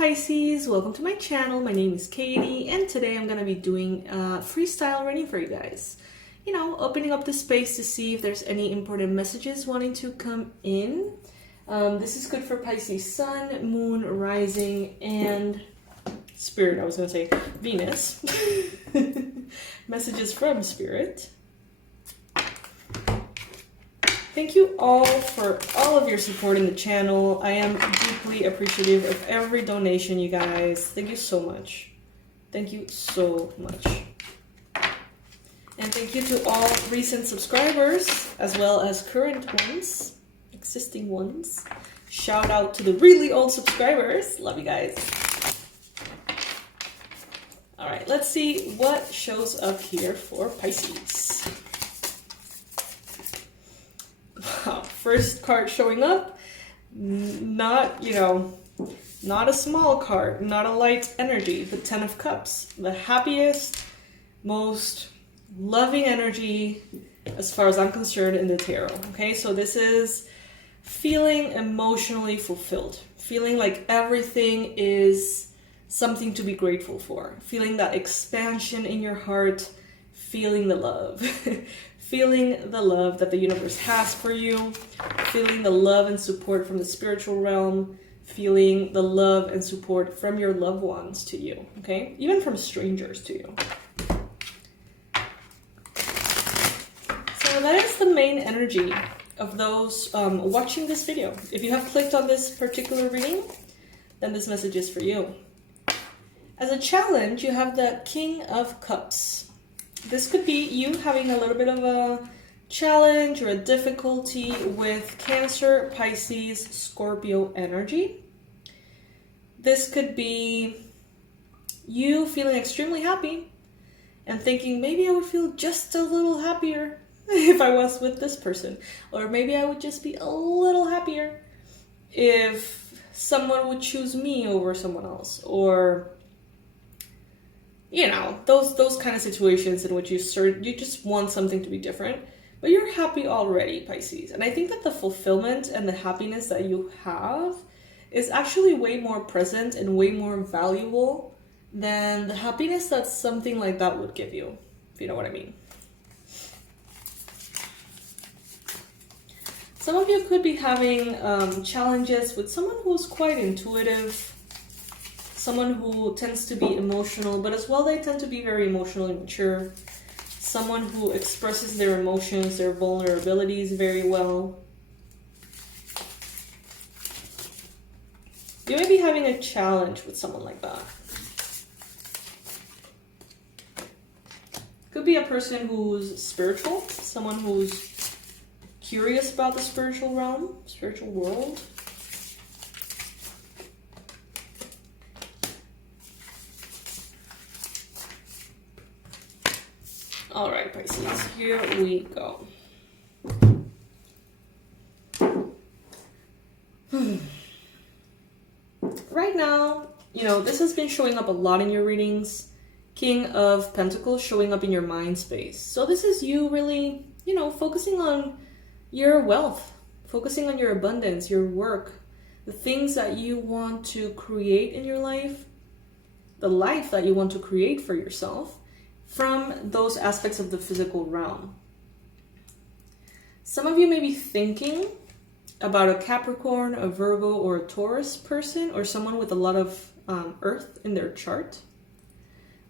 Pisces, welcome to my channel. My name is Katie and today I'm going to be doing a freestyle reading for you guys. You know, opening up the space to see if there's any important messages wanting to come in. This is good for Pisces Sun, Moon, Rising, and Spirit. I was going to say Venus. Messages from Spirit. Thank you all for all of your support in the channel. I am deeply appreciative of every donation, you guys. Thank you so much. Thank you so much. And thank you to all recent subscribers, as well as current ones, existing ones. Shout out to the really old subscribers. Love you guys. All right, let's see what shows up here for Pisces. Wow, first card showing up, not a small card, not a light energy, the 10 of Cups, the happiest, most loving energy as far as I'm concerned in the tarot. Okay, so this is feeling emotionally fulfilled, feeling like everything is something to be grateful for, feeling that expansion in your heart, feeling the love. Feeling the love that the universe has for you, feeling the love and support from the spiritual realm, feeling the love and support from your loved ones to you, okay? Even from strangers to you. So that is the main energy of those watching this video. If you have clicked on this particular reading, then this message is for you. As a challenge, you have the King of Cups. This could be you having a little bit of a challenge or a difficulty with Cancer, Pisces, Scorpio energy. This could be you feeling extremely happy and thinking maybe I would feel just a little happier if I was with this person. Or maybe I would just be a little happier if someone would choose me over someone else. Or you know, those kind of situations in which you just want something to be different, but you're happy already, Pisces. And I think that the fulfillment and the happiness that you have is actually way more present and way more valuable than the happiness that something like that would give you, if you know what I mean. Some of you could be having challenges with someone who's quite intuitive, someone who tends to be emotional, but as well they tend to be very emotionally mature. Someone who expresses their emotions, their vulnerabilities very well. You may be having a challenge with someone like that. Could be a person who's spiritual, someone who's curious about the spiritual realm, spiritual world. All right, Pisces, here we go. Right now, you know, this has been showing up a lot in your readings. King of Pentacles showing up in your mind space. So this is you really, you know, focusing on your wealth, focusing on your abundance, your work, the things that you want to create in your life, the life that you want to create for yourself, from those aspects of the physical realm. Some of you may be thinking about a Capricorn, a Virgo, or a Taurus person, or someone with a lot of Earth in their chart.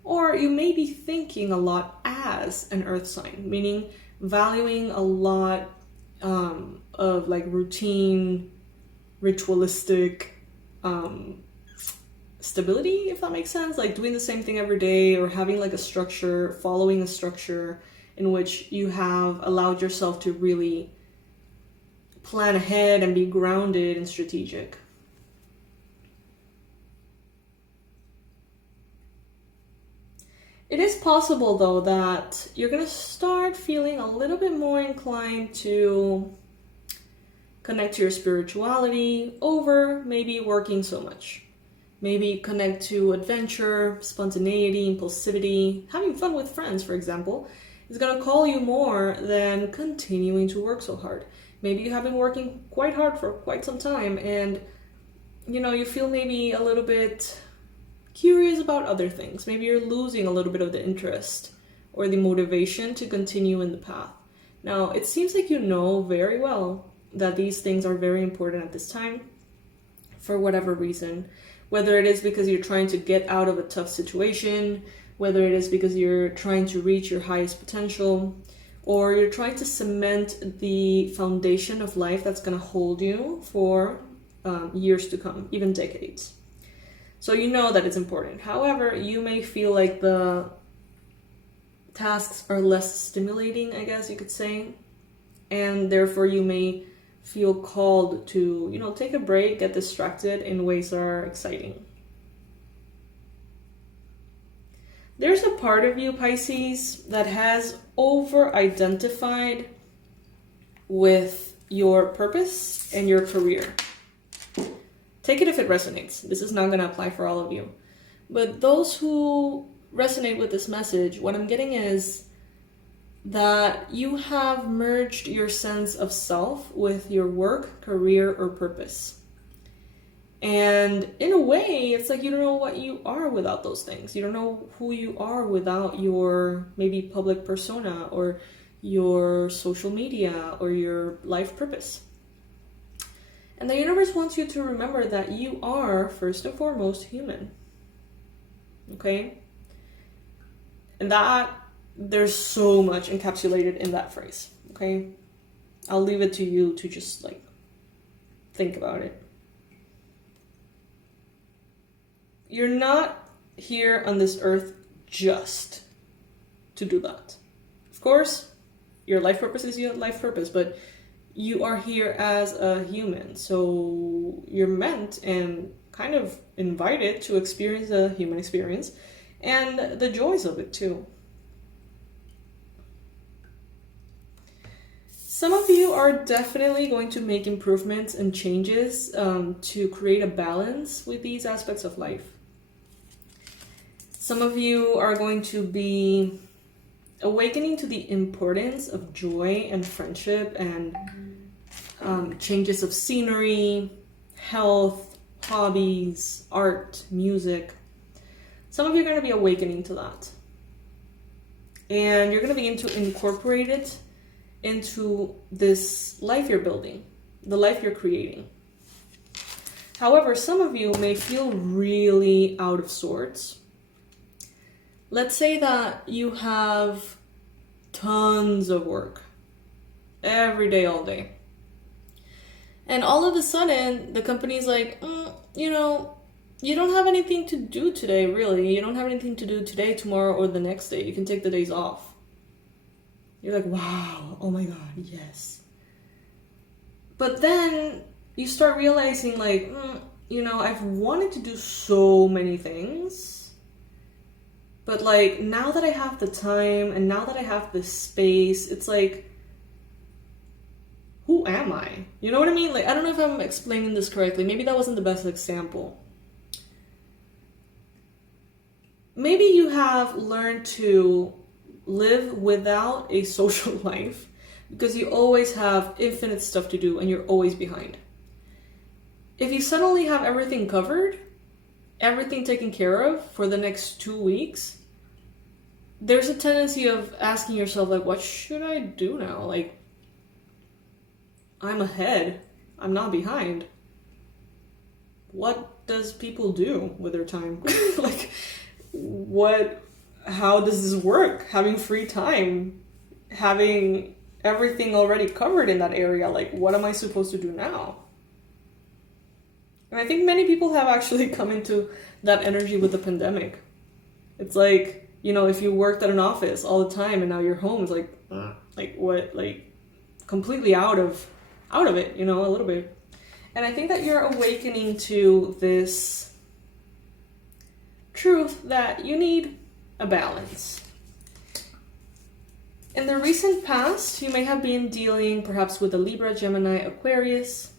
Or you may be thinking a lot as an Earth sign, meaning valuing a lot of like routine, ritualistic, stability, if that makes sense, like doing the same thing every day or having like a structure, following a structure in which you have allowed yourself to really plan ahead and be grounded and strategic. It is possible though that you're going to start feeling a little bit more inclined to connect to your spirituality over maybe working so much. Maybe connect to adventure, spontaneity, impulsivity, having fun with friends, for example, is going to call you more than continuing to work so hard. Maybe you have been working quite hard for quite some time and you feel maybe a little bit curious about other things. Maybe you're losing a little bit of the interest or the motivation to continue in the path. Now, it seems like you know very well that these things are very important at this time for whatever reason. Whether it is because you're trying to get out of a tough situation, whether it is because you're trying to reach your highest potential, or you're trying to cement the foundation of life that's going to hold you for years to come, even decades. So you know that it's important. However, you may feel like the tasks are less stimulating, I guess you could say, and therefore you may feel called to, take a break, get distracted in ways that are exciting. There's a part of you, Pisces, that has over-identified with your purpose and your career. Take it if it resonates. This is not going to apply for all of you. But those who resonate with this message, what I'm getting is that you have merged your sense of self with your work, career, or purpose. And in a way, it's like you don't know what you are without those things. You don't know who you are without your maybe public persona or your social media or your life purpose. And the universe wants you to remember that you are, first and foremost, human. Okay? And that, there's so much encapsulated in that phrase. Okay? I'll leave it to you to just think about it. You're not here on this earth just to do that. Of course, your life purpose is your life purpose, but you are here as a human. So you're meant and kind of invited to experience the human experience and the joys of it too. Some of you are definitely going to make improvements and changes to create a balance with these aspects of life. Some of you are going to be awakening to the importance of joy and friendship and changes of scenery, health, hobbies, art, music. Some of you are going to be awakening to that. And you're going to begin to incorporate it into this life you're building, the life you're creating. However, some of you may feel really out of sorts. Let's say that you have tons of work every day, all day. And all of a sudden, the company's like, you don't have anything to do today, really. You don't have anything to do today, tomorrow, or the next day. You can take the days off. You're like, wow, oh my God, yes. But then you start realizing I've wanted to do so many things. But now that I have the time and now that I have the space, it's like, who am I? You know what I mean? I don't know if I'm explaining this correctly. Maybe that wasn't the best example. Maybe you have learned to live without a social life because you always have infinite stuff to do and you're always behind. If you suddenly have everything covered, everything taken care of for the next 2 weeks, there's a tendency of asking yourself, what should I do now? I'm ahead. I'm not behind. What does people do with their time? How does this work? Having free time, having everything already covered in that area, what am I supposed to do now? And I think many people have actually come into that energy with the pandemic. It's if you worked at an office all the time and now you're home, it's completely out of it, a little bit. And I think that you're awakening to this truth that you need a balance. In the recent past, you may have been dealing perhaps with a Libra, Gemini, Aquarius.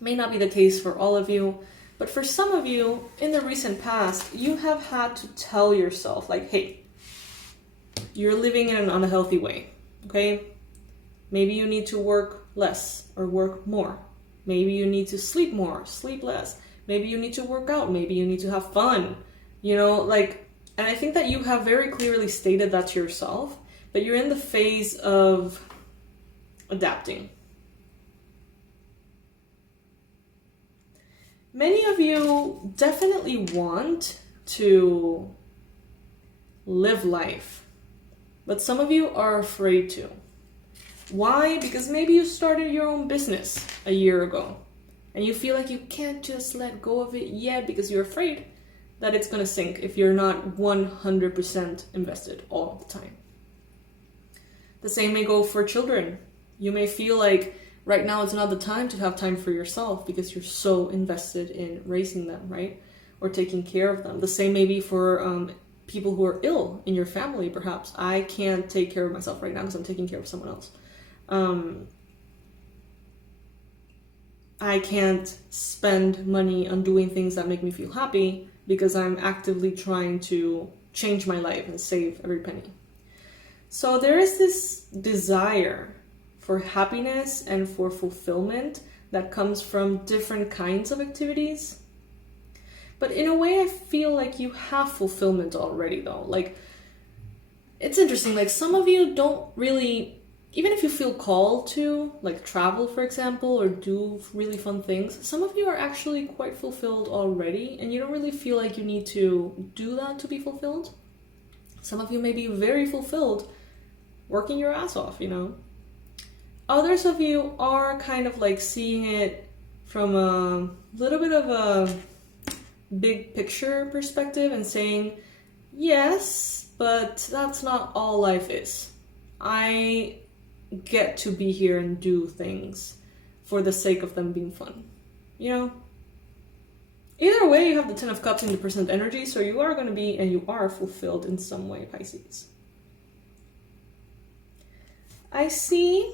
May not be the case for all of you, but for some of you, in the recent past, you have had to tell yourself, hey, you're living in an unhealthy way, okay? Maybe you need to work less or work more. Maybe you need to sleep more, sleep less. Maybe you need to work out. Maybe you need to have fun. You know, like, and I think that you have very clearly stated that to yourself, but you're in the phase of adapting. Many of you definitely want to live life, but some of you are afraid to. Why? Because maybe you started your own business a year ago and you feel like you can't just let go of it yet because you're afraid that it's going to sink if you're not 100% invested all the time. The same may go for children. You may feel like right now it's not the time to have time for yourself because you're so invested in raising them, right? Or taking care of them. The same may be for people who are ill in your family, perhaps. I can't take care of myself right now because I'm taking care of someone else. I can't spend money on doing things that make me feel happy because I'm actively trying to change my life and save every penny. So there is this desire for happiness and for fulfillment that comes from different kinds of activities. But in a way, I feel like you have fulfillment already, though. Like, it's interesting, like some of you don't really, even if you feel called to, like travel, for example, or do really fun things, some of you are actually quite fulfilled already, and you don't really feel like you need to do that to be fulfilled. Some of you may be very fulfilled working your ass off, you know. Others of you are kind of like seeing it from a little bit of a big picture perspective and saying, yes, but that's not all life is. I get to be here and do things for the sake of them being fun, you know? Either way, you have the 10 of Cups in the percent energy, so you are going to be, and you are fulfilled in some way, Pisces. I see,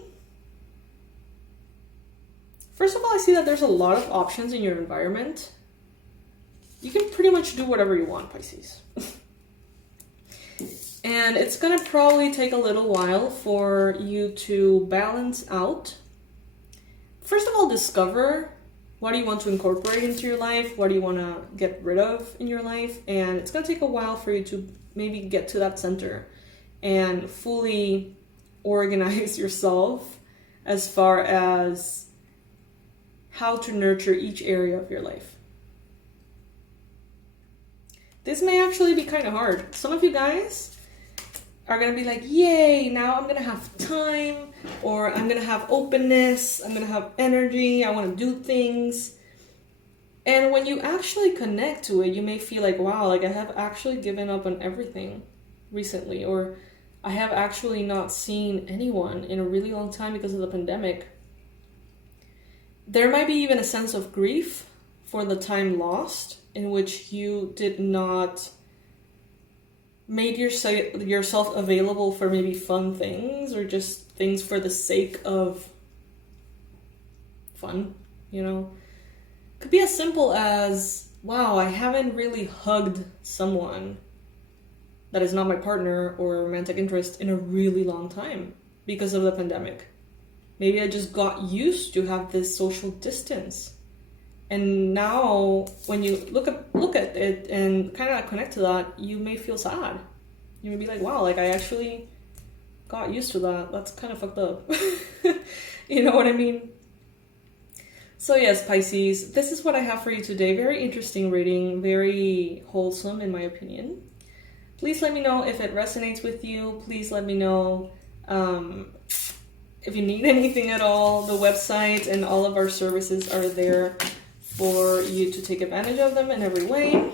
first of all, I see that there's a lot of options in your environment. You can pretty much do whatever you want, Pisces. And it's going to probably take a little while for you to balance out. First of all, discover what do you want to incorporate into your life? What do you want to get rid of in your life? And it's going to take a while for you to maybe get to that center and fully organize yourself as far as how to nurture each area of your life. This may actually be kind of hard. Some of you guys are going to be like, yay, now I'm going to have time, or I'm going to have openness, I'm going to have energy, I want to do things. And when you actually connect to it, you may feel like, wow, like I have actually given up on everything recently, or I have actually not seen anyone in a really long time because of the pandemic. There might be even a sense of grief for the time lost in which you did not made yourself available for maybe fun things or just things for the sake of fun, you know. Could be as simple as, wow, I haven't really hugged someone that is not my partner or romantic interest in a really long time because of the pandemic. Maybe I just got used to have this social distance. And now, when you look at it and kind of connect to that, you may feel sad. You may be like, wow, like I actually got used to that. That's kind of fucked up. You know what I mean? So yes, Pisces, this is what I have for you today. Very interesting reading, very wholesome in my opinion. Please let me know if it resonates with you. Please let me know if you need anything at all. The website and all of our services are there for you to take advantage of them in every way.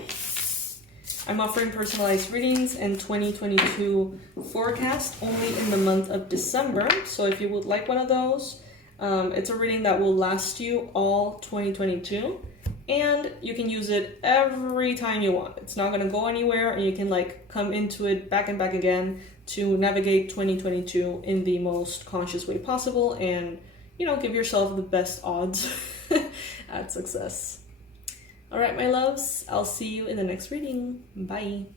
I'm offering personalized readings and 2022 forecast only in the month of December. So if you would like one of those, it's a reading that will last you all 2022. And you can use it every time you want. It's not going to go anywhere, and you can like come into it back and back again to navigate 2022 in the most conscious way possible and, you know, give yourself the best odds at success. All right, my loves, I'll see you in the next reading. Bye.